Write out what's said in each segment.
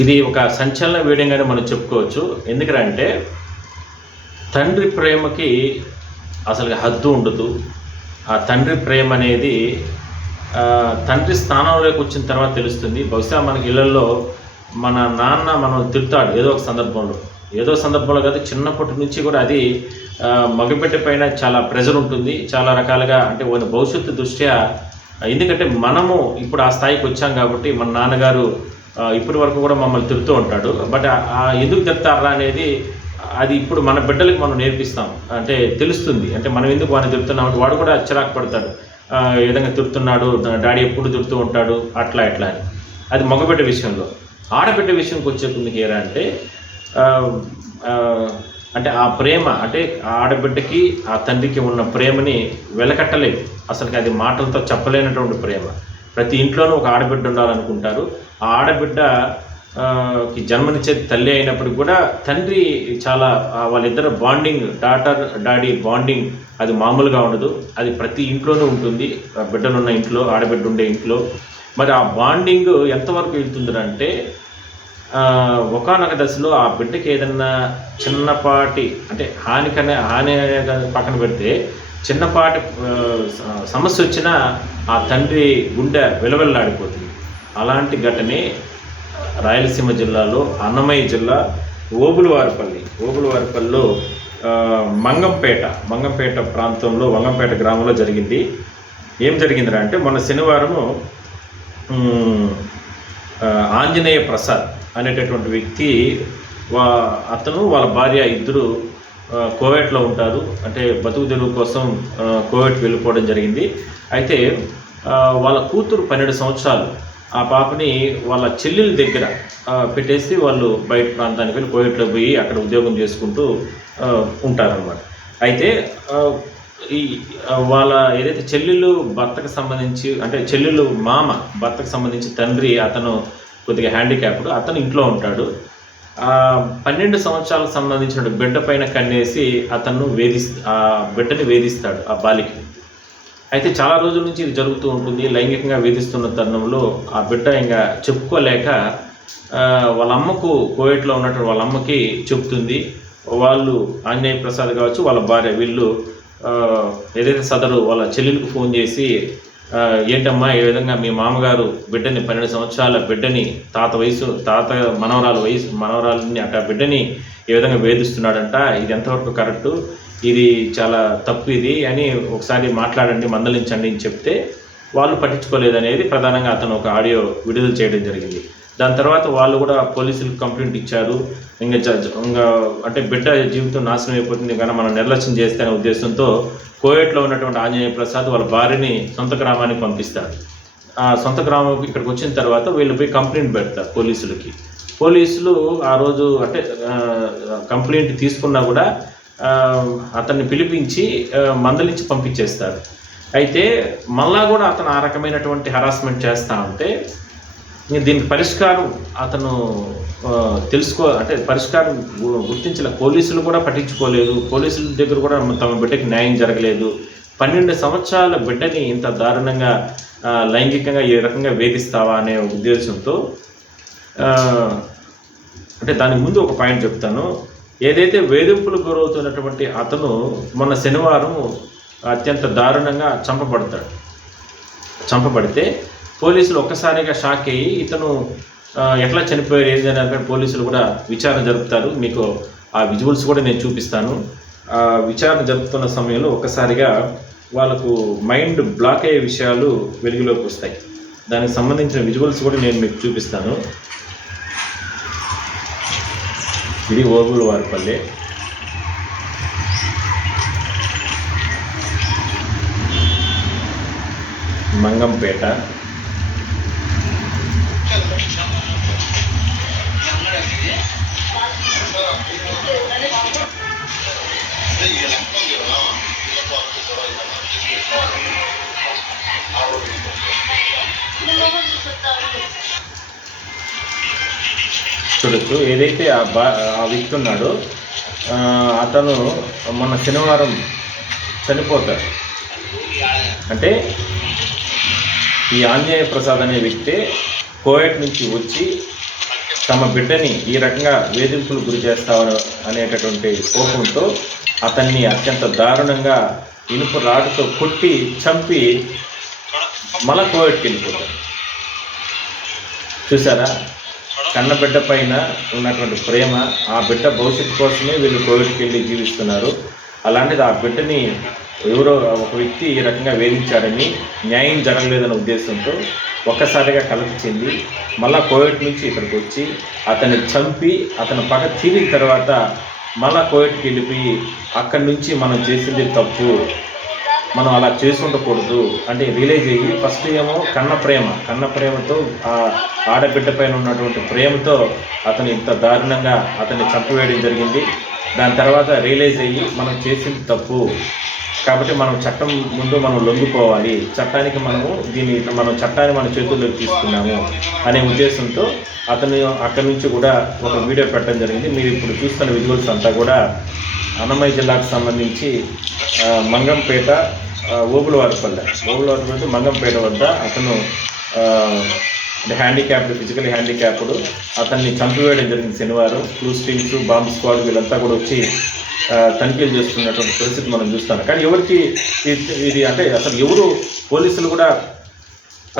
ఇది ఒక సంచలన వీడియోగానే మనం చెప్పుకోవచ్చు. ఎందుకంటే తండ్రి ప్రేమకి అసలు హద్దు ఉండదు. ఆ తండ్రి ప్రేమ అనేది తండ్రి స్థానంలోకి వచ్చిన తర్వాత తెలుస్తుంది. బహుశా మనకి ఇళ్లలో మన నాన్న మనం తిడతాడు ఏదో సందర్భంలో కాదు, చిన్నప్పటి నుంచి కూడా అది మగబిడ్డ పైన చాలా ప్రెజర్ ఉంటుంది. చాలా రకాలుగా అంటే భవిష్యత్తు దృష్ట్యా, ఎందుకంటే మనము ఇప్పుడు ఆ స్థాయికి వచ్చాం కాబట్టి మన నాన్నగారు ఇప్పటి వరకు కూడా మమ్మల్ని తిడుతూ ఉంటాడు. బట్ ఎందుకు తిడతారా అనేది అది ఇప్పుడు మన బిడ్డలకు మనం నేర్పిస్తాం. అంటే తెలుస్తుంది, అంటే మనం ఎందుకు వాడిని తిడుతున్నాం అంటే వాడు కూడా చిరాకు పడతాడు. ఏ విధంగా తిడుతున్నాడు, డాడీ ఎప్పుడు తిడుతూ ఉంటాడు, అట్లా అని. అది మగబిడ్డ విషయంలో. ఆడబిడ్డ విషయంకి వచ్చేందుకు ఏరా అంటే అంటే ఆ ప్రేమ, అంటే ఆడబిడ్డకి ఆ తండ్రికి ఉన్న ప్రేమని వెలకట్టలేదు. అసలుకి అది మాటలతో చెప్పలేనటువంటి ప్రేమ. ప్రతి ఇంట్లోనూ ఒక ఆడబిడ్డ ఉండాలనుకుంటారు. ఆ ఆడబిడ్డకి జన్మనిచ్చే తల్లి అయినప్పటికి కూడా తండ్రి చాలా వాళ్ళిద్దరు బాండింగ్, డాటర్ డాడీ బాండింగ్ అది మామూలుగా ఉండదు. అది ప్రతి ఇంట్లోనూ ఉంటుంది. బిడ్డలున్న ఇంట్లో, ఆడబిడ్డ ఉండే ఇంట్లో. మరి ఆ బాండింగ్ ఎంతవరకు వెళ్తుందంటే ఒకానొక దశలో ఆ బిడ్డకి ఏదన్నా చిన్నపాటి అంటే హాని పక్కన పెడితే చిన్నపాటి సమస్య వచ్చినా ఆ తండ్రి గుండె విలవిల్లాడిపోతుంది. అలాంటి ఘటనే రాయలసీమ జిల్లాలో అన్నమయ్య జిల్లా ఓబులవారిపల్లిలో మంగంపేట ప్రాంతంలో, వంగంపేట గ్రామంలో జరిగింది. ఏం జరిగిందిరా అంటే మొన్న శనివారము ఆంజనేయ ప్రసాద్ అనేటటువంటి వ్యక్తి, అతను వాళ్ళ భార్య ఇద్దరు కోవేట్లో ఉంటారు. అంటే బతుకు తెరువు కోసం కోవేట్కి వెళ్ళిపోవడం జరిగింది. అయితే వాళ్ళ కూతురు 12 సంవత్సరాలు. ఆ పాపని వాళ్ళ చెల్లెల దగ్గర పెట్టేసి వాళ్ళు బయట ప్రాంతానికి వెళ్ళి కోవేట్లో పోయి అక్కడ ఉద్యోగం చేసుకుంటూ ఉంటారన్నమాట. అయితే ఈ వాళ్ళ ఏదైతే చెల్లెళ్ళు భర్తకు సంబంధించి, అంటే చెల్లెళ్ళు మామ భర్తకు సంబంధించి తండ్రి, అతను కొద్దిగా హ్యాండిక్యాప్డ్, అతను ఇంట్లో ఉంటాడు. 12 సంవత్సరాలకు సంబంధించిన బిడ్డ పైన కన్నేసి అతను ఆ బిడ్డని వేధిస్తాడు, ఆ బాలికని. అయితే చాలా రోజుల నుంచి ఇది జరుగుతూ ఉంటుంది. లైంగికంగా వేధిస్తున్న తరుణంలో ఆ బిడ్డ ఇంకా చెప్పుకోలేక వాళ్ళ అమ్మకు, కోవేట్లో ఉన్నటువంటి వాళ్ళ అమ్మకి చెప్తుంది. వాళ్ళు ఆంజనేయ ప్రసాద్ కావచ్చు, వాళ్ళ భార్య, వీళ్ళు ఏదైతే సదరు వాళ్ళ చెల్లెలకు ఫోన్ చేసి, ఏంటమ్మా ఏ విధంగా మీ మామగారు బిడ్డని 12 సంవత్సరాల బిడ్డని తాత మనవరాలని అట్లా బిడ్డని ఏ విధంగా వేధిస్తున్నాడంట, ఇది ఎంతవరకు కరెక్టు, ఇది చాలా తప్పు ఇది అని ఒకసారి మాట్లాడండి, మందలించండి అని చెప్తే వాళ్ళు పట్టించుకోలేదనేది ప్రధానంగా అతను ఒక ఆడియో విడుదల చేయడం జరిగింది. దాని తర్వాత వాళ్ళు కూడా పోలీసులకు కంప్లైంట్ ఇచ్చారు. ఇంకా అంటే బిడ్డ జీవితం నాశనం అయిపోతుంది కానీ మనం నిర్లక్ష్యం చేస్తే అనే ఉద్దేశంతో కోవేట్లో ఉన్నటువంటి ఆంజనేయ ప్రసాద్ వాళ్ళ భార్యని సొంత గ్రామానికి పంపిస్తారు. ఆ సొంత గ్రామం ఇక్కడికి వచ్చిన తర్వాత వీళ్ళు పోయి కంప్లైంట్ పెడతారు పోలీసులకి. పోలీసులు ఆ రోజు అంటే కంప్లైంట్ తీసుకున్నా కూడా అతన్ని పిలిపించి మందలించి పంపించేస్తారు. అయితే మళ్ళా కూడా అతను ఆ రకమైనటువంటి హరాస్మెంట్ చేస్తూ ఉంటే దీనికి పరిష్కారం అతను పరిష్కారం గుర్తించలే. పోలీసులు కూడా పట్టించుకోలేదు. పోలీసుల దగ్గర కూడా తమ బిడ్డకి న్యాయం జరగలేదు. 12 సంవత్సరాల బిడ్డని ఇంత దారుణంగా లైంగికంగా ఏ రకంగా వేధిస్తావా అనే ఉద్దేశంతో, అంటే దానికి ముందు ఒక పాయింట్ చెప్తాను. ఏదైతే వేధింపులకు గురవుతున్నటువంటి అతను మొన్న శనివారం అత్యంత దారుణంగా చంపబడితే పోలీసులు ఒక్కసారిగా షాక్ అయ్యి ఇతను ఎట్లా చనిపోయారు ఏంటని అక్కడ పోలీసులు కూడా విచారణ జరుపుతారు. మీకు ఆ విజువల్స్ కూడా నేను చూపిస్తాను. ఆ విచారణ జరుపుతున్న సమయంలో ఒక్కసారిగా వాళ్ళకు మైండ్ బ్లాక్ అయ్యే విషయాలు వెలుగులోకి వస్తాయి. దానికి సంబంధించిన విజువల్స్ కూడా నేను మీకు చూపిస్తాను. ఇది ఓబులవారిపల్లి, మంగంపేట. చూడొచ్చు ఏదైతే ఆ వ్యక్తి ఉన్నాడో అతను మొన్న శనివారం చనిపోతాడు. అంటే ఈ ఆంజనేయ ప్రసాద్ అనే వ్యక్తి కోవేట్ నుంచి వచ్చి తమ బిడ్డని ఈ రకంగా వేధింపులు గురి చేస్తావని అనేటటువంటి కోపంతో అతన్ని అత్యంత దారుణంగా ఇనుప రాడుతో కొట్టి చంపి మళ్ళా కోవిడ్కి వెళ్ళిపోతారు. చూసారా, కన్నబిడ్డ పైన ఉన్నటువంటి ప్రేమ, ఆ బిడ్డ భవిష్యత్తు కోసమే వీళ్ళు కోవిడ్కి వెళ్ళి జీవిస్తున్నారు. అలాంటిది ఆ బిడ్డని ఎవరో ఒక వ్యక్తి ఈ రకంగా వేధించాడని, న్యాయం జరగలేదనే ఉద్దేశంతో ఒక్కసారిగా కలత చెంది మళ్ళా కోవిడ్ నుంచి ఇక్కడికి వచ్చి అతన్ని చంపి అతని పగ తీరిన తర్వాత మళ్ళా కోవిడ్కి వెళ్ళిపోయి అక్కడి నుంచి మనం చేసింది తప్పు, మనం అలా చేసి ఉండకూడదు అంటే రియలైజ్ అయ్యి ఫస్ట్ ఏమో కన్న ప్రేమతో ఆ ఆడబిడ్డ పైన ఉన్నటువంటి ప్రేమతో అతను ఇంత దారుణంగా అతన్ని చంపివేయడం జరిగింది. దాని తర్వాత రియలైజ్ అయ్యి మనం చేసింది తప్పు కాబట్టి మనం చట్టం ముందు మనం లొంగిపోవాలి, చట్టాన్ని మన చేతుల్లోకి తీసుకున్నాము అనే ఉద్దేశంతో అతను అక్కడి నుంచి కూడా ఒక వీడియో పెట్టడం జరిగింది. మీరు ఇప్పుడు చూస్తున్న విజువల్స్ అంతా కూడా అన్నమయ్య జిల్లాకు సంబంధించి మంగంపేట ఓబులవారిపల్లె మంగంపేట వద్ద అతను ఫిజికల్ హ్యాండిక్యాప్డ్ అతన్ని చంపివేయడం జరిగింది శనివారం. క్లూస్ టీమ్స్, బాంబ్ స్క్వాడ్ వీళ్ళంతా కూడా వచ్చి తనిఖీలు చేస్తున్నటువంటి పరిస్థితి మనం చూస్తాం. కానీ ఎవరికి ఇది అంటే అసలు ఎవరు పోలీసులు కూడా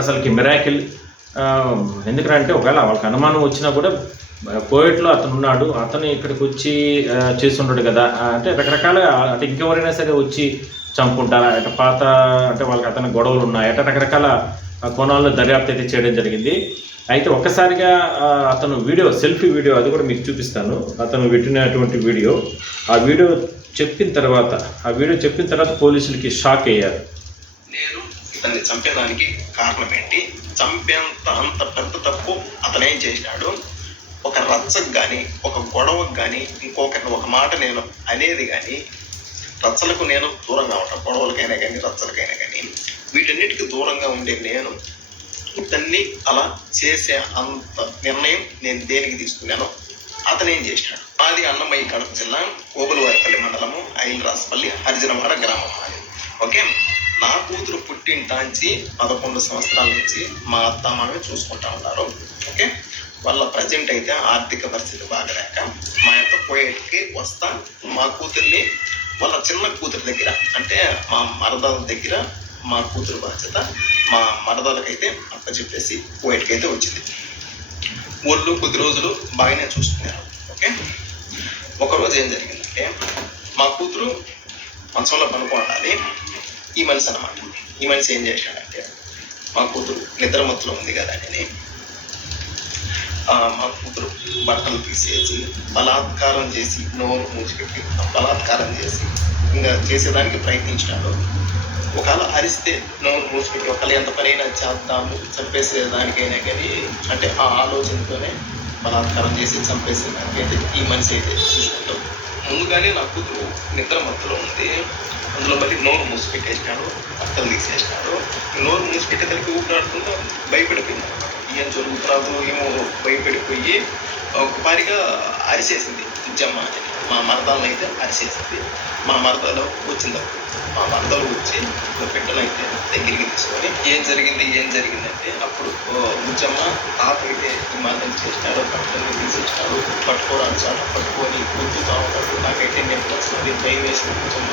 అసలుకి మిరాకిల్ ఎందుకంటే ఒకవేళ వాళ్ళకి అనుమానం వచ్చినా కూడా కోవిడ్లో అతను ఉన్నాడు, అతను ఇక్కడికి వచ్చి చేస్తుంటాడు కదా అంటే రకరకాలుగా అంటే ఇంకెవరైనా సరే వచ్చి చంపుకుంటారా అంటే వాళ్ళకి అతని గొడవలు ఉన్నాయి రకరకాల కోణాల్లో దర్యాప్తు అయితే చేయడం జరిగింది. అయితే ఒక్కసారిగా అతను సెల్ఫీ వీడియో అది కూడా మీకు చూపిస్తాను. అతను పెట్టినటువంటి వీడియో చెప్పిన తర్వాత పోలీసులకి షాక్ అయ్యారు. నేను ఇతన్ని చంపేదానికి కారణం ఏంటి, అంత పెద్ద తప్పు అతనేం చేసినాడు, ఒక రచ్చకు కానీ ఒక గొడవకు కానీ ఇంకొకరిని ఒక మాట నేను అనేది కానీ, రచ్చలకు నేను దూరంగా ఉంటాను, గొడవలకైనా కానీ రచ్చలకైనా కానీ వీటన్నిటికీ దూరంగా ఉండే నేను ఇతన్ని అలా చేసే అంత నిర్ణయం నేను దేనికి తీసుకున్నానో అతనేం చేసినాడు. మాది అన్నమయ్య కడప జిల్లా ఓబులవారిపల్లి మండలము ఐలరాజపల్లి హరిజనవాడ గ్రామం. ఓకే, నా కూతురు పుట్టింటాంచి 11 సంవత్సరాల నుంచి మా అత్తమామే చూసుకుంటా ఉన్నారు. ఓకే, వాళ్ళ ప్రజెంట్ అయితే ఆర్థిక పరిస్థితి బాగలేక మా యొక్క కోయేటికి వస్తా మా కూతుర్ని వాళ్ళ చిన్న కూతురు దగ్గర అంటే మా మరదల దగ్గర మా కూతురు బాధ్యత మా మరదలకైతే అప్పచెప్పేసి కోయేటికి అయితే వచ్చింది. ఊళ్ళో కొద్ది రోజులు బాగానే చూస్తున్నారు. ఓకే, ఒకరోజు ఏం జరిగిందంటే మా కూతురు మంచంలో పనుకోవాలి, ఈ మనిషి ఏం చేశాడంటే మా కూతురు నిద్రమత్తులో ఉంది కదా అని మా కూతురు బట్టలు తీసేసి బలాత్కారం చేసి నోరు మూసిపెట్టి బలాత్కారం చేసి ఇంకా చేసేదానికి ప్రయత్నించినాడు. ఒకవేళ అరిస్తే నోరు మూసిపెట్టి ఒకవేళ ఎంత పనైనా చేద్దాము చంపేసేదానికైనా కానీ అంటే ఆ ఆలోచనతోనే బలాత్కారం చేసి చంపేసేదానికైతే ఈ మనిషి అయితే చూసుకుంటాం. ముందుగానే నా కూతురు నిద్ర మత్తులో ఉంది, అందులో మళ్ళీ నోరు మూసిపెట్టేసినాడు, బట్టలు తీసేసినాడు. నోరు మూసిపెట్టేదానికి ఊపిరాడుతుందో భయపడిపోయింది. ఏం జరుగుతుందో ఏమో భయపడిపోయి ఒకసారిగా అరిసేసింది ఉజ్జమ్మ అని. మా మరదలను అయితే అరిసేసింది. మా మరదలు వచ్చింది. మా మరదలు వచ్చి బిడ్డను అయితే దగ్గరికి తీసుకొని ఏం జరిగిందంటే అప్పుడు ఉజ్జమ్మ తాత అయితే ఈ మాదిరి చేసినాడు, బట్టలను తీసేసినాడు, పట్టుకోవడానికి చాలా పట్టుకొని గుర్తుతా ఉన్నాడు. నాకైతే నేను వస్తుంది భయం వేసిన ఉజ్జమ్మ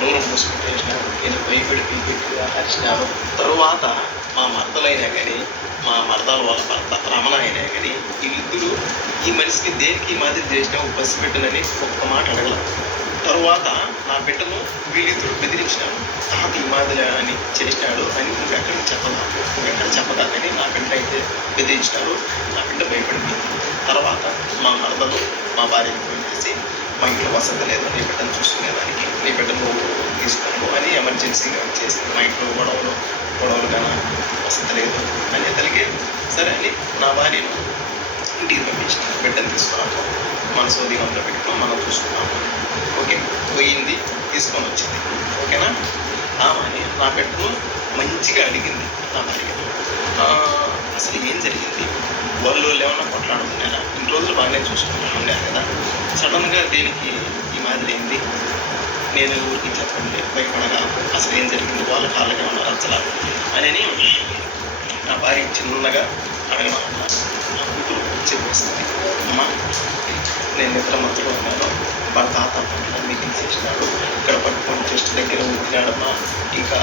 నోరు మూసుకుంటేసినాడు. నేను భయపడి గట్టిగా అరిచినాడు. తరువాత మా మరదలైనా కానీ మా మరదల వాళ్ళ భర్త రమణ అయినా కానీ వీళ్ళిద్దరూ ఈ మనిషికి దేనికి ఈ మాదిరి చేసినా పసిబిడ్డనని ఒక్క మాట అడగల. తరువాత నా బిడ్డను వీళ్ళిద్దరూ బెదిరించినాడు. తాత ఈ మాదిరి అని చేసినాడు అని ఇంకెక్కడ చెప్పదాన్ని నా బిడ్డ అయితే బెదిరించినాడు. నా బిడ్డ భయపడిపోయింది. తర్వాత మా మరదలు మా భార్యకు ఫోన్ చేసి మా ఇంట్లో వసతి లేదు, నీ బిడ్డను చూసుకునేదానికి నీ బిడ్డను తీసుకోను అని ఎమర్జెన్సీగా చేసింది. మా ఇంట్లో గొడవలు కానీ వసతి లేదు అని అతనికి సరే అని నా భార్యను ఇంటికి పంపించిన. బిడ్డను తీసుకున్నాము, మన సోదిగంలో పెట్టుకుని మనం చూసుకున్నాము. ఓకే, పోయింది, తీసుకొని వచ్చింది. ఓకేనా, ఆమె నా బిడ్డను మంచిగా అడిగింది. నా భార్య అసలు ఏం జరిగింది, వాళ్ళు ఏమన్నా కొట్లాడుకున్నారా, ఇన్ని రోజులు బాగానే చూసుకుంటూ ఉన్నారు కదా, సడన్గా దేనికి ఈ మాదిరి ఏంది, నేను ఊరికి చెప్పండి భయపడగా అసలు ఏం జరిగింది, వాళ్ళ కాళ్ళగా ఉన్న రచ్చలా అని నా భార్య చిన్నగా అడగమన్నా. నా కూతురు చెప్పేస్తుంది, అమ్మ నేను నిద్ర మత్తులో ఉన్నాను, భర్త తప్పని తీసేసినాడు, ఇక్కడ పట్టుకొని చెస్ట్ దగ్గర ఊపినాడమ్మా, ఇంకా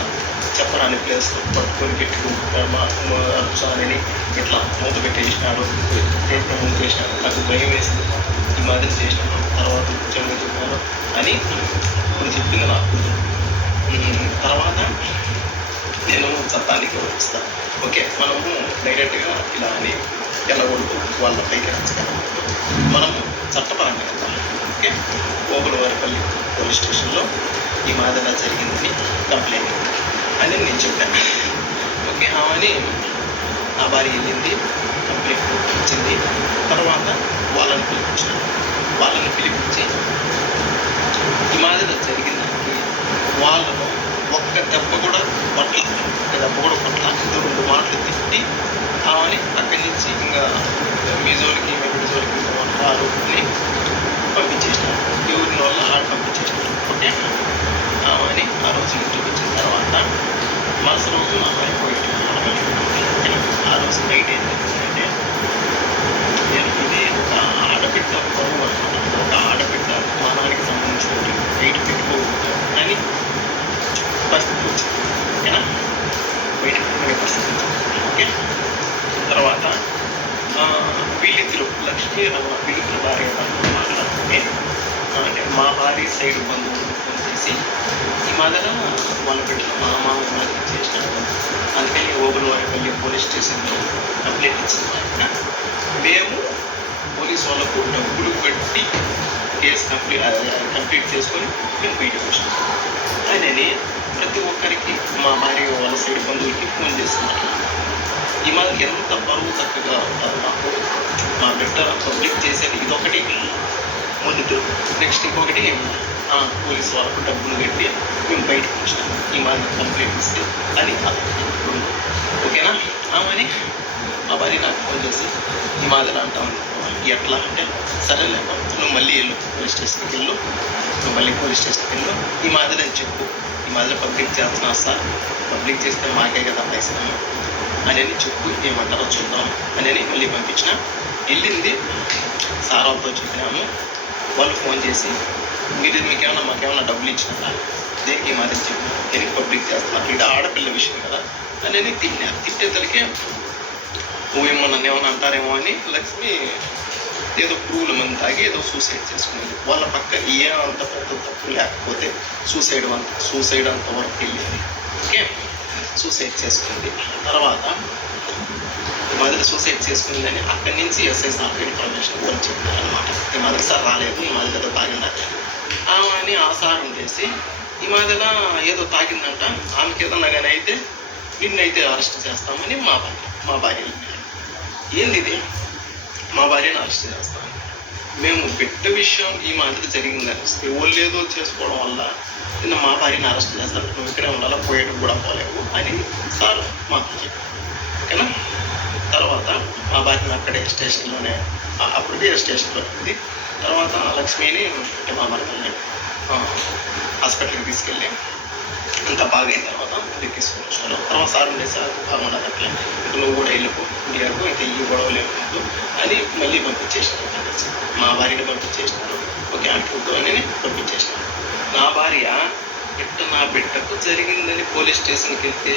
చెప్పరాని ప్లేస్లో పట్టుకొని పెట్టుకుంటాడమ్మా అని ఇట్లా మూత పెట్టేసినాడు, చేతిలో మూత వేసినాడు, నాకు భయం వేసింది, ఈ మాదిరి చేసినాను, తర్వాత ఉద్యోగం చెప్పాను అని ఇప్పుడు చెప్పింది నాకు. తర్వాత నేను చట్టానికి వస్తాను. ఓకే, మనము డైరెక్ట్గా ఇలా అని వెళ్ళకూడదు, వాళ్ళ పైకి రచ్చగలదు, మనము చట్టపరంగా వెళ్తాం. ఓకే, ఓబులవారిపల్లి పోలీస్ స్టేషన్లో ఈ మాదిరిగా జరిగిందని కంప్లైంట్ అని నేను చెప్పాను. ఓకే, ఆమెని నా భార్య వెళ్ళింది, కంప్లైంట్ ఇచ్చింది. తర్వాత వాళ్ళని పిలిపించి ఈ మాదిరిగా జరిగిందని వాళ్ళను ఒక్క దెబ్బ కూడా కొట్ల, ఇది 2 మాటలు తిట్టి ఆమెని అక్కడి నుంచి ఇంకా మీ జోలికి మెడి జోలికి ఆరోగ్యని పంపించేసినారు, ఎవరిని వల్ల ఆడ పంపించేసినారు. ఓకే, ఆమెని ఆ రోజు ఇంటికి వచ్చిన తర్వాత మరుసటి రోజు నా భార్య పోయి ఆ రోజు నైట్ ఏం జరిగిందంటే, నేను ఇది ఒక ఆడబిడ్డ బరువు అనుకున్నాను, ఒక ఆడబిడ్డ మానానికి సంబంధించిన బయట పెట్టుకోకూడదు అని పరిస్థితి వచ్చింది. ఓకేనా, బయట పెట్టుకునే పరిస్థితి వచ్చింది. ఓకే, తర్వాత వీళ్ళిద్దరు లక్ష్మీ రమణ వీళ్ళిద్దరు భార్య మాట్లాడుతుంటే, అంటే మా భార్య సైడ్ బంధువులు ఫోన్ చేసి ఈ మాదిరి వాళ్ళ బిడ్డలు మా మామ మాదిరి చేసినారు, అందుకని ఓబులవారిపల్లి పోలీస్ స్టేషన్లో కంప్లైంట్ ఇచ్చింది. మేము పోలీసు వాళ్ళకు డబ్బులు కట్టి కేసు కంప్లీట్ చేసుకొని మేము బయటకు వచ్చినాం అని ప్రతి ఒక్కరికి మా భార్య వాళ్ళ సైడ్ బంధువులకి ఫోన్ చేస్తున్నారు. ఈ మాదిరి ఎంత బరువు చక్కగా ఉంటారు మాకు, మా బిడ్డ పబ్లిక్ చేసేది ఇదొకటి, మొదటి నెక్స్ట్ ఇంకొకటి పోలీసు వాళ్ళకు డబ్బులు కట్టి మేము బయటకు వచ్చినాం ఈ మాదిరి కంప్లైంట్ ఇస్తే అని అదొకటి. ఓకేనా, ఆమెని మా భార్య నాకు ఫోన్ చేసి ఈ మాదిరి అంటాను, ఎట్లా అంటే సరేలే నువ్వు మళ్ళీ వెళ్ళు పోలీస్ స్టేషన్కి వెళ్ళు, నువ్వు మళ్ళీ పోలీస్ స్టేషన్కి వెళ్ళు, ఈ మాదిరి అని చెప్పు, ఈ మాదిరి పబ్లిక్ చేస్తున్నారు సార్, పబ్లిక్ చేస్తే మాకే కదా పైసలు అని చెప్పు, ఏమంటారో చూద్దాం అని మళ్ళీ పంపించిన. వెళ్ళింది, సార్ వాళ్ళతో చెప్పినాము, వాళ్ళు ఫోన్ చేసి మీకేమన్నా మాకేమన్నా డబ్బులు ఇచ్చినారా, దేనికి ఈ మాదిరి చెప్పినారు, దేనికి పబ్లిక్ చేస్తున్నారు, ఇది ఆడపిల్ల విషయం కదా అని తిట్టినారు. తిట్టేతలకే ఏమన్నా ఏమన్నా అంటారేమో అని లక్ష్మి ఏదో పురుగుల మంది తాగి ఏదో సూసైడ్ చేసుకునేది. వాళ్ళ పక్క అంత పెద్ద తప్పు లేకపోతే సూసైడ్ అంతవరకు వెళ్ళింది. ఓకే, సూసైడ్ చేసుకుంది. తర్వాత మొదటి సూసైడ్ చేసుకుందని అక్కడి నుంచి ఎస్ఐ సార్కి ఇన్ఫర్మేషన్ కూడా చెప్పారనమాట. ఈ మొదటి సార్ రాలేదు, ఈ మొదటి ఏదో తాగిందంట అని ఆ సార్ ఉండేసి ఈ మాదిరి ఏదో తాగిందంట, ఆమెకి ఏదన్నా కానీ అయితే నిన్నైతే అరెస్ట్ చేస్తామని మా భార్య ఏంది ఇది, మా భార్యను అరెస్ట్ చేస్తాం, మేము బిడ్డ విషయం ఈ మాదిరి జరిగిందని వాళ్ళు ఏదో చేసుకోవడం వల్ల నిన్న మా భార్యను అరెస్ట్ చేస్తారు, నువ్వు ఇక్కడే ఉండాలా, పోయేటప్పుడు కూడా పోలేవు అని సార్ మాకు చెప్పారు. ఓకేనా, తర్వాత మా భార్యను అక్కడే స్టేషన్లోనే అప్పటికే స్టేషన్లో ఉంది. తర్వాత లక్ష్మిని మా భర్తని హాస్పిటల్కి తీసుకెళ్ళి ఇంకా బాగా అయిన తర్వాత ఇంటికి తీసుకొని వచ్చాను. తర్వాత సార్ ఉండే సార్ బాగుండదు అట్లా, ఇంకా నువ్వు కూడా వెళ్ళిపో ఇండియాకు, ఇంకా ఈ గొడవ లేకుండా అని మళ్ళీ పంపించేసినాను. మా భార్యని పంపించేసినాను. ఓకే అంటూ అని పంపించేసినాను. నా భార్య నా బిడ్డకు జరిగిందని పోలీస్ స్టేషన్కి వెళ్తే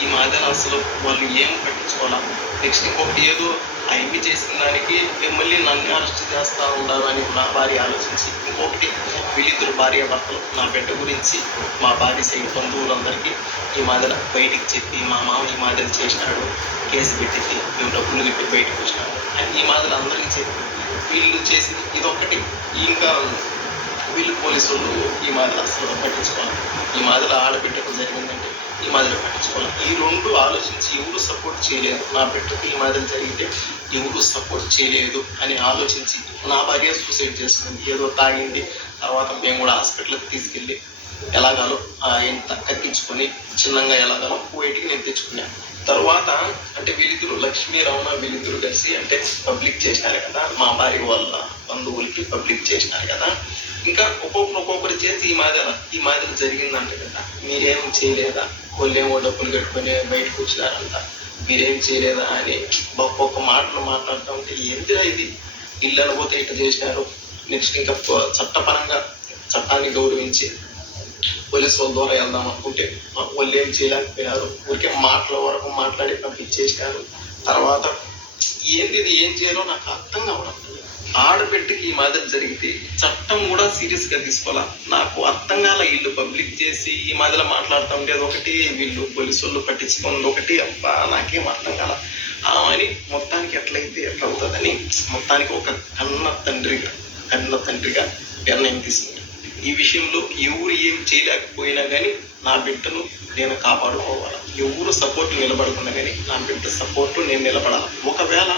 ఈ మాదిరి అసలు వాళ్ళు ఏం పట్టించుకోవాలి. నెక్స్ట్ ఇంకొకటి ఏదో ఐమి చేసిన దానికి మళ్ళీ నన్ను అరెస్ట్ చేస్తూ ఉన్నారు అని నా భార్య ఆలోచించి, ఇంకొకటి వీళ్ళిద్దరు భార్య భర్తలు నా బిడ్డ గురించి మా భార్య సైడ్ బంధువులందరికీ ఈ మాదిరి బయటికి చెప్పి మా మామ ఈ మాదిరి చేసినాడు, కేసు పెట్టింది, మేము డబ్బులు పెట్టి బయటకు వచ్చినాము అని ఈ మాదిరి అందరికీ చెప్పి వీళ్ళు చేసింది ఇదొకటి. ఇంకా వీళ్ళు పోలీసులు ఈ మాదిరి అసలు పట్టించుకోవాలి, ఈ మాదిరి ఆడబిడ్డకు జరిగిందంటే ఈ మాదిరి పట్టించుకోవాలి. ఈ రెండు ఆలోచించి ఎవరు సపోర్ట్ చేయలేదు, నా బిడ్డకు ఈ మాదిరి జరిగితే ఎవరు సపోర్ట్ చేయలేదు అని ఆలోచించి నా భార్య సూసైడ్ చేసుకుంది. ఏదో తాగింది, తర్వాత మేము కూడా హాస్పిటల్కి తీసుకెళ్ళి ఎలాగాలో ఎంత కక్కించుకొని చిన్నగా ఎలాగాలో బయటికి నేను తెచ్చుకున్నాను. తర్వాత అంటే వీళ్ళిద్దరు లక్ష్మీ రమణ వీళ్ళిద్దరు కలిసి అంటే పబ్లిక్ చేసినారు కదా, మా భార్య వాళ్ళ బంధువులకి పబ్లిక్ చేసినారు కదా, ఇంకా ఒక్కొక్కరు చేసి ఈ మాదిరి జరిగిందంట కదా, మీరేం చేయలేదా, వాళ్ళు ఏమో డబ్బులు కట్టుకొని బయటకు వచ్చినారంట, మీరేం చేయలేదా అని ఒక్కొక్క మాటలు మాట్లాడుతూ ఉంటే ఏంటిరా ఇది, ఇల్లు అనబోతే ఇట్లా చేసినారు. నెక్స్ట్ ఇంకా చట్టపరంగా చట్టాన్ని గౌరవించి పోలీసు వాళ్ళ ద్వారా వెళ్దాం అనుకుంటే వాళ్ళు ఏం చేయలేకపోయినారు. ఊరికే మాటల వరకు మాట్లాడి పంపించేసినారు. తర్వాత ఏంది ఇది, ఏం చేయాలో నాకు అర్థం కావడం. ఆడబిడ్డకి ఈ మాదిరి జరిగితే చట్టం కూడా సీరియస్గా తీసుకోవాలా. నాకు అర్థం కాల. వీళ్ళు పబ్లిక్ చేసి ఈ మాదిరిలో మాట్లాడుతూ ఉండేది ఒకటి, వీళ్ళు పోలీసు వాళ్ళు పట్టించుకున్నది ఒకటి. అబ్బా నాకేం అర్థం కాల. అని మొత్తానికి ఎట్లయితే ఎట్లా అవుతుందని మొత్తానికి ఒక కన్న తండ్రిగా నిర్ణయం తీసుకుంది. ఈ విషయంలో ఎవరు ఏం చేయలేకపోయినా కానీ నా బిడ్డను నేను కాపాడుకోవాలి. ఎవరు సపోర్ట్ నిలబడకుండా కానీ నా బిడ్డ సపోర్ట్ నేను నిలబడాలి. ఒకవేళ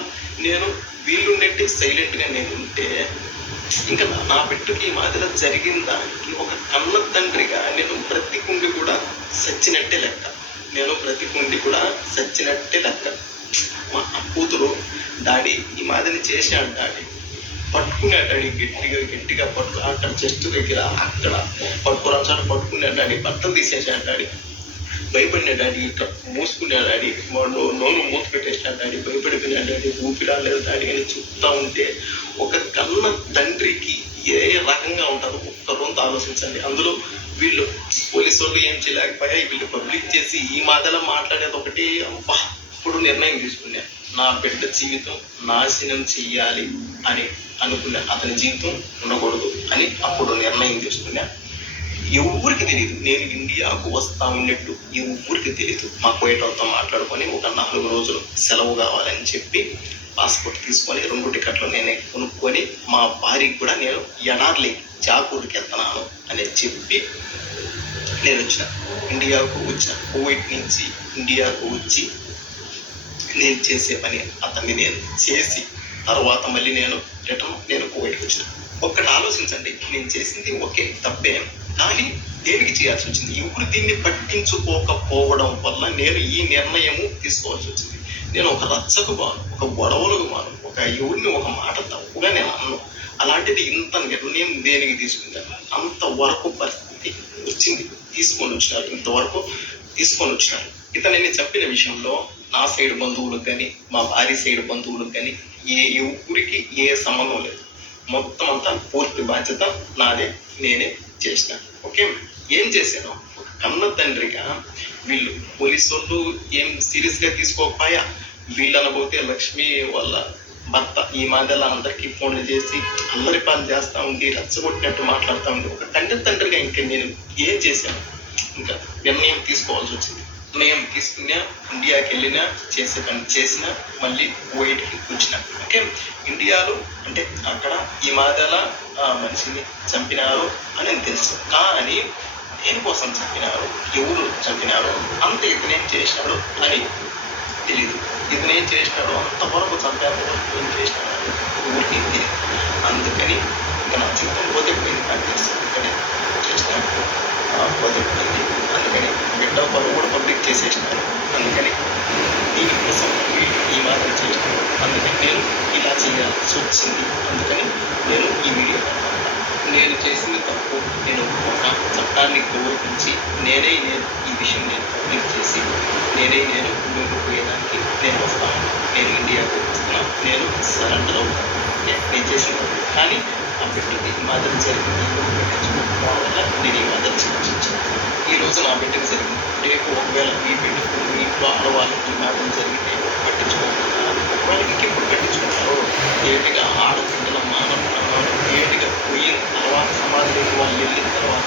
నేను వీళ్ళుండే సైలెంట్గా నేను ఉంటే ఇంకా నా బిడ్డకి ఈ మాదిరి జరిగిన దానికి ఒక కన్న తండ్రిగా నేను బ్రతికుండి కూడా సచ్చినట్టే లెక్క. మా కూతురు డాడీ ఈ మాదిరి చేశాడు, డాడీ పట్టుకున్నాడు, డాడీ గట్టిగా పట్టు, అక్కడ చెస్ట్ దగ్గర అక్కడ పట్టుకున్నాడు డాడీ, బట్టలు తీసేసాడు డాడీ, భయపడిన డాడీ, ఇక్కడ మూసుకున్నాడు డాడీ, వాడు నోరు మూత పెట్టేసాడు డాడీ, భయపడిపోయినాడు డాడీ, ఊపిరాలేదు డాడీ అని చెప్తా ఉంటే ఒక కన్న తండ్రికి ఏ రకంగా ఉంటుందో ఒక్క రోజు ఆలోచించండి. అందులో వీళ్ళు పోలీసు వాళ్ళు ఏం చేయలేకపోయా, వీళ్ళు పబ్లిక్ చేసి ఈ మాదిరిలో మాట్లాడేది ఒకటి. అబ్బా ఇప్పుడు నిర్ణయం తీసుకున్నా, నా బిడ్డ జీవితం నాశనం చెయ్యాలి అని అనుకున్నా. అతని జీవితం ఉండకూడదు అని అప్పుడు నిర్ణయం తీసుకున్నా. ఎవరికి తెలియదు నేను ఇండియాకు వస్తా ఉన్నట్టు, ఎవరికి తెలియదు. మా కోయటంతో మాట్లాడుకొని ఒక 4 రోజులు సెలవు కావాలని చెప్పి పాస్పోర్ట్ తీసుకొని 2 టికెట్లు నేనే కొనుక్కొని మా భార్యకి కూడా నేను ఎడార్లీ జాకూర్కి వెళ్తున్నాను అని చెప్పి నేను ఇండియాకు వచ్చిన. కువైట్ నుంచి ఇండియాకు వచ్చి నేను చేసే పని అతన్ని నేను చేసి తర్వాత మళ్ళీ నేను కువైట్కి వచ్చిన. ఒక్కటి ఆలోచించండి, నేను చేసింది ఒకే తప్పే, కానీ దేనికి చేయాల్సి వచ్చింది? ఎవరు దీన్ని పట్టించుకోకపోవడం వల్ల నేను ఈ నిర్ణయము తీసుకోవాల్సి వచ్చింది. నేను ఒక రచ్చకు బాను, ఒక గొడవలకు బాను, ఒక ఎవరిని ఒక మాట తప్పుగా నేను అన్నాను. అలాంటిది ఇంత నిర్ణయం దేనికి తీసుకుంటాను? అంతవరకు పరిస్థితి వచ్చింది, ఇంతవరకు తీసుకొని వచ్చినారు. ఇతనిని చెప్పిన విషయంలో నా సైడ్ బంధువులకు కానీ మా భార్య సైడ్ బంధువులకు కానీ ఎవరికి ఏ సంబంధం లేదు. మొత్తం అంతా పూర్తి బాధ్యత నాదే, నేనే చేసిన. ఓకే, ఏం చేశాను? ఒక కన్న తండ్రిగా వీళ్ళు పోలీసు వాళ్ళు ఏం సీరియస్గా తీసుకోకపోయా, వీళ్ళు అనబోతే లక్ష్మి వాళ్ళ భర్త ఈ మాదిరిలో అందరికీ ఫోన్లు చేసి అల్లరి పాలు చేస్తూ ఉండి రచ్చగొట్టినట్టు మాట్లాడుతూ ఉండి ఒక తండ్రిగా ఇంకా నేను ఏం చేశాను? ఇంకా నిర్ణయం తీసుకోవాల్సి వచ్చింది. నిర్ణయం తీసుకున్నా, ఇండియాకి వెళ్ళినా, చేసే పని చేసినా, మళ్ళీ కువైట్కి వచ్చిన. ఓకే, ఇండియాలో అంటే అక్కడ ఈ మాదిరిలో మనిషిని చంపినారు అని తెలుసు, కానీ దేనికోసం చంపినారు, ఎవరు చంపినారు, అంత ఇతనేం చేసినాడు అని తెలియదు. ఇతనేం చేసినాడు, అంతవరకు చంపారు, ఏం చేసినాడు ఎవరికి తెలియదు. అందుకని ఇక నా జీవితం పోతేపోయింది, నాకు తెలుసు. ఇక్కడే చేసినాడు పోతేపోయింది. అందుకని బిడ్డ పరువు కూడా పబ్లిక్ చేసేసినారు. అందుకని దీనికోసం ఈ మాదిరి చేసినారు. అందుకని నేను ఇలా చేయాల్సి వచ్చింది. అందుకని నేను ఈ వీడియో నేను చేసింది తప్పు, నేను ఒక చట్టాన్ని గౌరవించి నేనే ఈ విషయం నేను పబ్లిక్ చేసి నేను పోయేదానికి నేను వస్తాను. నేను ఇండియాకు వస్తున్నాను, నేను సరెండర్ అవుతాను. నేను చేసిన కానీ ఆ బిడ్డకి ఈ మాదిరి జరిగింది పట్టించుకోవడం వల్ల నేను ఈ మాదిరి చర్చించాను. ఈరోజు నా బిడ్డకి జరిగింది, రేపు ఒకవేళ మీ బిడ్డకు మీ ఇంట్లో ఆడవాళ్ళకి ఈ మాదిరి జరిగితే పట్టించుకోకుండా ఒకవేళ ఇంకెప్పుడు పట్టించుకుంటారో ఏటిగా ఆడపిల్లల మానవులు ఏటిగా పోయిన తర్వాత సమాజంలోకి వాళ్ళు వెళ్ళిన తర్వాత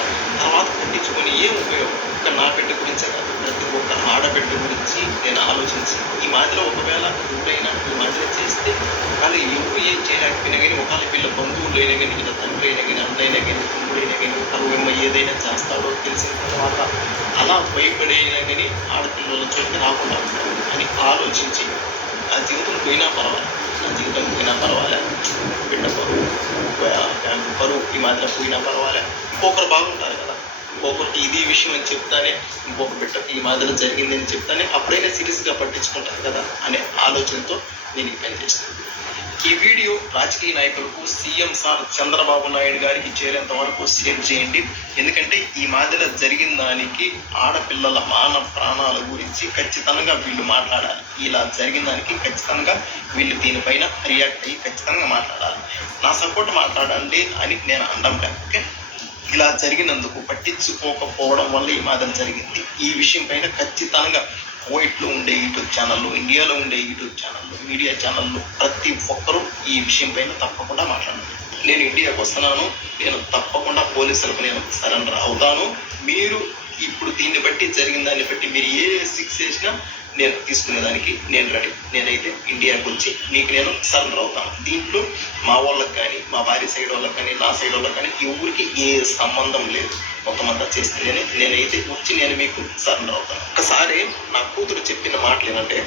పట్టించుకొని ఏం ఉపయోగం? ఇంకా నా బిడ్డ గురించే కాదు, ప్రతి ఒక్క ఆడబిడ్డ గురించి నేను ఆలోచించి ఈ మాదిరిలో ఒకవేళ ఎవరైనా ఈ మాదిరి చేస్తే వాళ్ళు ఎవరు ఏం చేయలేకపోయినా కానీ ఒకవేళ వీళ్ళ బంధువులు అయినా కానీ వీళ్ళ తండ్రి అయినా కానీ అన్నైనా కానీ తమ్ముడైనా కానీ కరువమ్మ ఏదైనా చేస్తాడో తెలిసిన తర్వాత అలా భయపడైనా కానీ ఆడపిల్లల చోటుకి రాకుండా అని ఆలోచించి నా జీవితం పోయినా పర్వాలే, బిడ్డ పరువు ఈ మాదిరి పోయినా పర్వాలే, ఇంకొకరు బాగుంటారు కదా, ఇంకొకరికి ఇది విషయం అని చెప్తానే, ఇంకొక బిడ్డకి ఈ మాదిరి జరిగిందని చెప్తానే అప్పుడైనా సీరియస్గా పట్టించుకుంటారు కదా అనే ఆలోచనతో నేను ఈ పని చేస్తాను. ఈ వీడియో రాజకీయ నాయకులకు సీఎం సార్ చంద్రబాబు నాయుడు గారికి చేరేంత వరకు షేర్ చేయండి. ఎందుకంటే ఈ మాదిరి జరిగిన దానికి ఆడపిల్లల మాన ప్రాణాల గురించి ఖచ్చితంగా వీళ్ళు మాట్లాడాలి. ఇలా జరిగిన దానికి ఖచ్చితంగా వీళ్ళు దీనిపైన రియాక్ట్ అయ్యి ఖచ్చితంగా మాట్లాడాలి. నా సపోర్ట్ మాట్లాడండి అని నేను అనడం లేదు. ఓకే, ఇలా జరిగినందుకు పట్టించుకోకపోవడం వల్ల ఈ మాదిరి జరిగింది. ఈ విషయం పైన ఖచ్చితంగా కువైట్లో ఉండే యూట్యూబ్ ఛానళ్ళు, ఇండియాలో ఉండే యూట్యూబ్ ఛానళ్ళు, మీడియా ఛానళ్ళు ప్రతి ఒక్కరూ ఈ విషయం పైన తప్పకుండా మాట్లాడాలి. నేను ఇండియాకు వస్తున్నాను, నేను తప్పకుండా పోలీసులకు నేను సరెండర్ అవుతాను. మీరు ఇప్పుడు దీన్ని బట్టి జరిగిన దాన్ని బట్టి మీరు ఏ శిక్ష చేసినా నేను తీసుకునేదానికి నేను రెడీ. నేనైతే ఇండియాకు వచ్చి మీకు నేను సరెండర్ అవుతాను. దీంట్లో మా వాళ్ళకి కానీ, మా భార్య సైడ్ వాళ్ళకి కానీ, నా సైడ్ వాళ్ళకి కానీ ఎవరికి ఏ సంబంధం లేదు. మొత్తం అంతా చేస్తే నేనైతే వచ్చి నేను మీకు సరెండర్ అవుతాను. ఒకసారి నా కూతురు చెప్పిన మాటలు ఏంటంటే,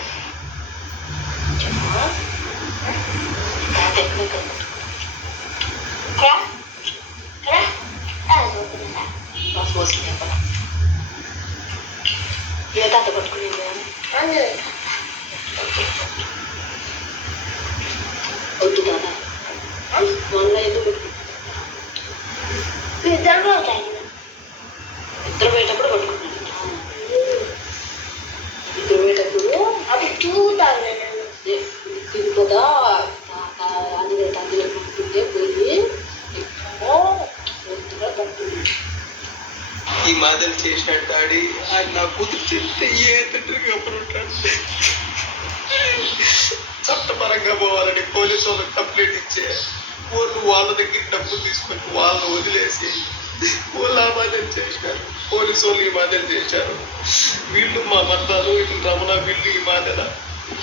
వద్దు కదా మొన్న ఎందుకు ఇద్దరు పోయేటప్పుడు పట్టుకున్నాను. ఇద్దరు పోయేటప్పుడు అవి చూడాలి తిరిగిపోతా అందులో పట్టుకుంటే పోయి ఈ మాదలు చేసినట్టు డాడీ ఆయన నా కూతురు చెప్తే ఏ తండ్రికి అప్పుడు ఉంటాడు. చట్టపరంగా పోవాలని పోలీసు వాళ్ళకి కంప్లైంట్ ఇచ్చే వాళ్ళు వాళ్ళ దగ్గర డబ్బులు తీసుకొని వాళ్ళని వదిలేసి వాళ్ళు ఆ మాదిరి చేసినారు. పోలీసు వాళ్ళు ఈ మాదిరి చేశారు. వీళ్ళు మా మతాలు, వీళ్ళు రమణ, వీళ్ళు ఈ మాదిర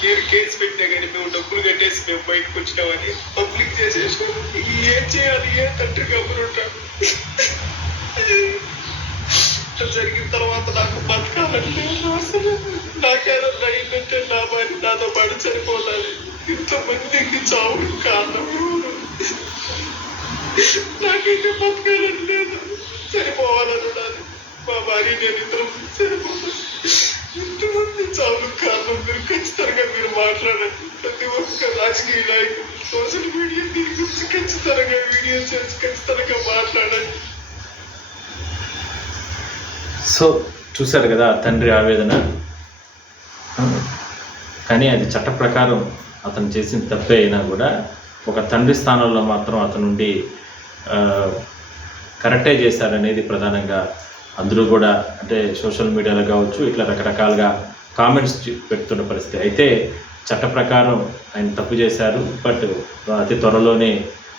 మీరు కేసు పెట్టినా కానీ మేము డబ్బులు కట్టేసి మేము బయటకు వచ్చినామని పబ్లిక్ చేసేసారు. ఏం చేయాలి, ఏ తండ్రికి అప్పుడు ఉంటాడు. జరిగిన తర్వాత నాకు బతకాలంటే నాకేదో అయిందంటే నా భార్య నాతో పాటు చనిపోవాలి. ఇంతమందికి చావు కారణం నాకైతే బతకాలని లేదు, చనిపోవాలని ఉండాలి. మా భార్య నేను ఇద్దరం చనిపోతాను. ఇంతమంది చావుకు కారణం మీరు ఖచ్చితంగా మీరు మాట్లాడండి. ప్రతి ఒక్క రాజకీయ నాయకులు, సోషల్ మీడియా దీని గురించి ఖచ్చితంగా వీడియో చేసి ఖచ్చితంగా మాట్లాడండి. సో చూశారు కదా తండ్రి ఆవేదన. కానీ అది చట్ట ప్రకారం అతను చేసిన తప్పే అయినా కూడా ఒక తండ్రి స్థానంలో మాత్రం అతనుండి కరెక్టే చేశారనేది ప్రధానంగా అందరూ కూడా అంటే సోషల్ మీడియాలో కావచ్చు ఇట్లా రకరకాలుగా కామెంట్స్ పెడుతున్న పరిస్థితి. అయితే చట్ట ప్రకారం ఆయన తప్పు చేశారు. బట్ అతి త్వరలోనే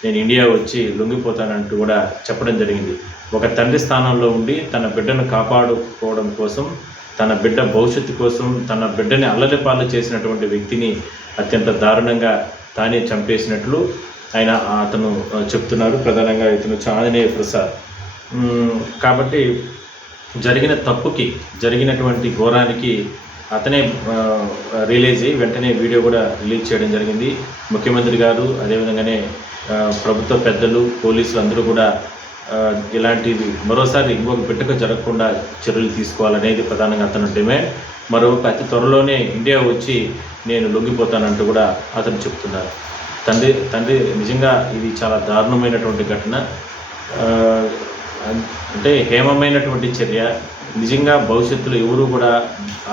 నేను ఇండియా వచ్చి లొంగిపోతానంటూ కూడా చెప్పడం జరిగింది. ఒక తండ్రి స్థానంలో ఉండి తన బిడ్డను కాపాడుకోవడం కోసం, తన బిడ్డ భవిష్యత్తు కోసం, తన బిడ్డని అల్లరిపాలు చేసినటువంటి వ్యక్తిని అత్యంత దారుణంగా తానే చంపేసినట్లు అతను చెప్తున్నారు. ప్రధానంగా ఇతను ఆంజనేయ ప్రసాద్. కాబట్టి జరిగిన తప్పుకి, జరిగినటువంటి ఘోరానికి అతనే రిలీజ్ అయ్యి వెంటనే వీడియో కూడా రిలీజ్ చేయడం జరిగింది. ముఖ్యమంత్రి గారు, అదేవిధంగానే ప్రభుత్వ పెద్దలు, పోలీసులు అందరూ కూడా ఇలాంటిది మరోసారి ఇంకొక బిడ్డకు జరగకుండా చర్యలు తీసుకోవాలనేది ప్రధానంగా అతను డిమాండ్. మరొక అతి త్వరలోనే ఇండియా వచ్చి నేను లొంగిపోతానంటూ కూడా అతను చెప్తున్నారు. తండ్రి నిజంగా ఇది చాలా దారుణమైనటువంటి ఘటన. అంటే హేమమైనటువంటి చర్య. నిజంగా భవిష్యత్తులో ఎవరు కూడా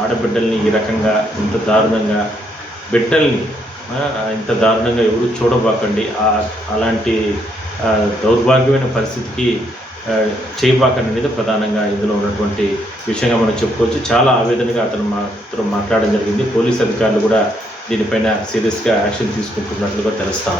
ఆడబిడ్డల్ని ఈ రకంగా ఇంత దారుణంగా, బిడ్డల్ని ఇంత దారుణంగా ఎవరు చూడబాకండి. అలాంటి దౌర్భాగ్యమైన పరిస్థితికి చేయబాకండి అనేది ప్రధానంగా ఇందులో ఉన్నటువంటి విషయంగా మనం చెప్పుకోవచ్చు. చాలా ఆవేదనగా అతను మాట్లాడడం జరిగింది. పోలీస్ అధికారులు కూడా దీనిపైన సీరియస్గా యాక్షన్ తీసుకుంటున్నట్లుగా తెలుస్తాం.